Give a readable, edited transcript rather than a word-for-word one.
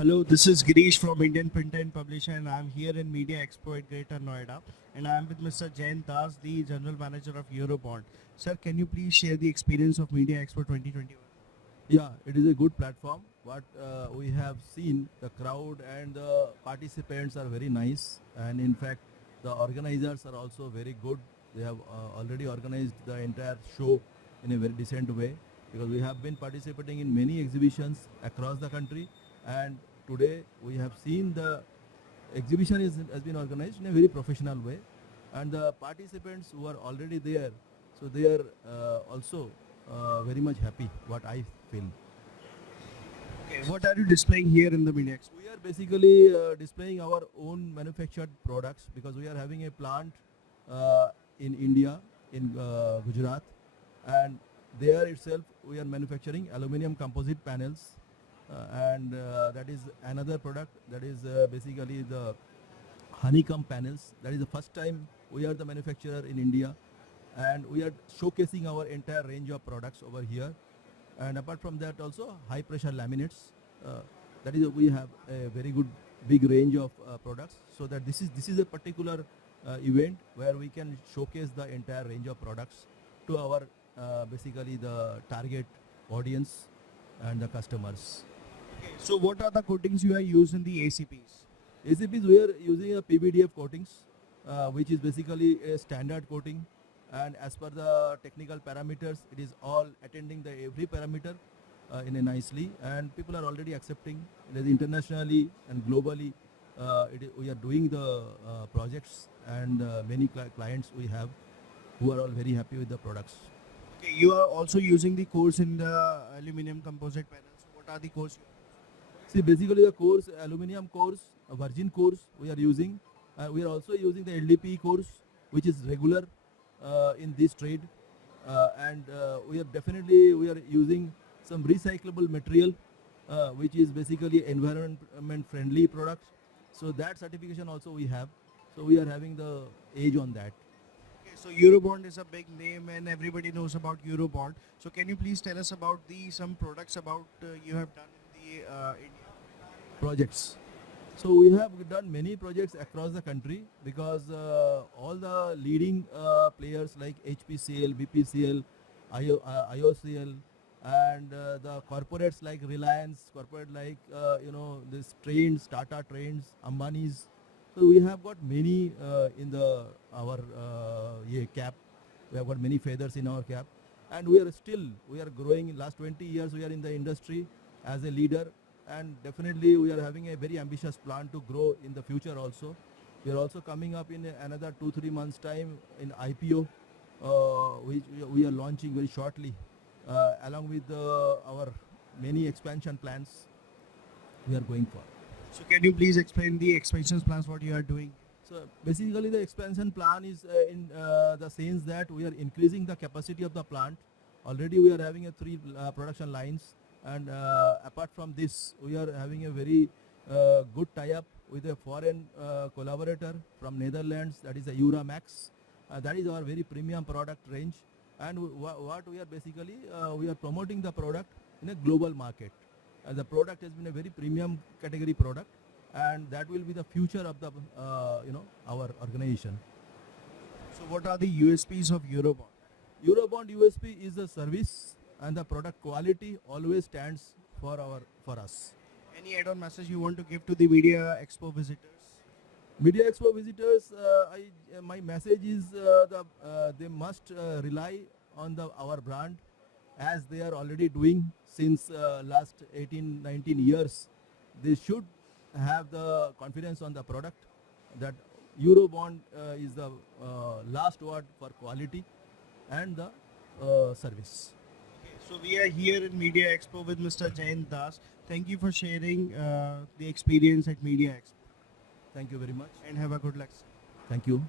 Hello, this is Girish from Indian Printer and Publisher, and I'm here in Media Expo at Greater Noida, and I'm with Mr. Jain Das, the General Manager of Eurobond. Sir, can you please share the experience of Media Expo 2021? Yeah, it is a good platform. What we have seen, the crowd and the participants are very nice, and in fact, the organizers are also very good. They have already organized the entire show in a very decent way, because we have been participating in many exhibitions across the country, and today we have seen the exhibition has been organized in a very professional way, and the participants who are already there, so they are also very much happy, what I feel. Okay, what are you displaying here in the Media Expo? We are basically displaying our own manufactured products, because we are having a plant in India, in Gujarat, and there itself we are manufacturing aluminium composite panels, and that is another product, that is basically the honeycomb panels. That is the first time we are the manufacturer in India, and we are showcasing our entire range of products over here. And apart from that, also high pressure laminates. That is, we have a very good big range of products. So that this is a particular event where we can showcase the entire range of products to our basically the target audience and the customers. Okay, so what are the coatings you are using in the ACPs? ACPs, we are using a PVDF coatings, which is basically a standard coating, and as per the technical parameters, it is all attending the every parameter in a nicely, and people are already accepting. It is internationally and globally. We are doing the projects, and many clients we have who are all very happy with the products. Okay, you are also using the cores in the aluminum composite panels. What are the cores you are? See, basically the cores, aluminium cores, virgin cores we are using. We are also using the LDPE cores, which is regular in this trade, and we are using some recyclable material, which is basically environment friendly products. So that certification also we have. So we are having the edge on that. Okay, so Eurobond is a big name and everybody knows about Eurobond. So can you please tell us about some products about you have done in the India? Projects. So we have done many projects across the country, because all the leading players like HPCL, BPCL, IOCL, and the corporates like Reliance, corporate like this Trains, Tata Trains, Ambani's. So we have got many in our cap. We have got many feathers in our cap, and we are growing. In last 20 years we are in the industry as a leader, and definitely we are having a very ambitious plan to grow in the future also. We are also coming up in another 2-3 months time in IPO, which we are launching very shortly, along with our many expansion plans we are going for. So can you please explain the expansion plans what you are doing? So basically the expansion plan is in the sense that we are increasing the capacity of the plant. Already we are having a 3 production lines, and apart from this we are having a very good tie-up with a foreign collaborator from Netherlands, that is a Euramax. That is our very premium product range, and what we are basically we are promoting the product in a global market. The product has been a very premium category product, and that will be the future of the our organization. So what are the USPs of Eurobond? Eurobond USP is the service, and the product quality always stands for us. Any add-on message you want to give to the Media Expo visitors? Media Expo visitors, my message is they must rely on our brand, as they are already doing since last 18-19 years. They should have the confidence on the product, that Eurobond is the last word for quality and the service. Okay, so we are here in Media Expo with Mr. Jain Das. Thank you for sharing the experience at Media Expo. Thank you very much. And have a good luck. Thank you.